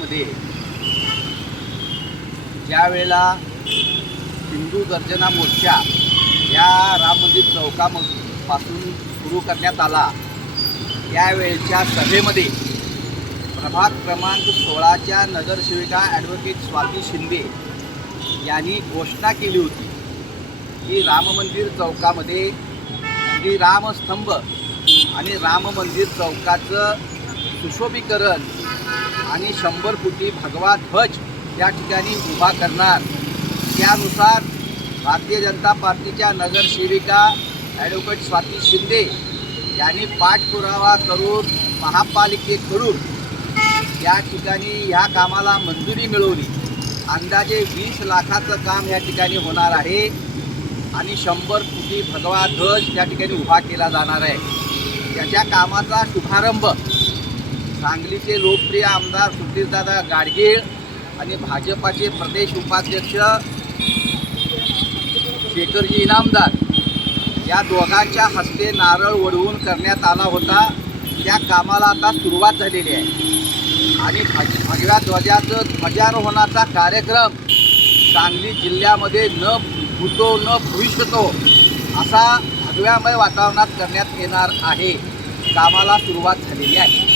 मध्ये ज्या वेळेला हिंदू गर्जना मोर्चा या राम मंदिर चौकापासून सुरू करण्यात आला, त्यावेळेच्या सभेमध्ये प्रभाग क्रमांक 16च्या नगरसेविका ॲडव्होकेट स्वाती शिंदे यांनी घोषणा केली होती की राम मंदिर चौकामध्ये रामस्तंभ आणि राम मंदिर चौकाचं सुशोभीकरण आणि 100 फुटी भगवा ध्वज या ठिकाणी उभा करणार। त्यानुसार भारतीय जनता पार्टीच्या नगरसेविका ॲडव्होकेट स्वाती शिंदे यांनी पाठपुरावा करून महापालिकेकडून या ठिकाणी ह्या कामाला मंजुरी मिळवली। अंदाजे 20 लाखाचं काम या ठिकाणी होणार आहे आणि 100 फुटी भगवा ध्वज या ठिकाणी उभा केला जाणार आहे। त्याच्या कामाचा शुभारंभ सांगलीचे लोकप्रिय आमदार सुधीरदादा गाडगीळ आणि भाजपाचे प्रदेश उपाध्यक्ष शेखरजी इनामदार या दोघांच्या हस्ते नारळ वडवून करण्यात आला होता। त्या कामाला आता सुरुवात झालेली आहे आणि भगव्या ध्वजाचं ध्वजारोहणाचा कार्यक्रम सांगली जिल्ह्यामध्ये न भूतो न भविष्यतो असा भगव्यामय वातावरणात करण्यात येणार आहे। कामाला सुरुवात झालेली आहे।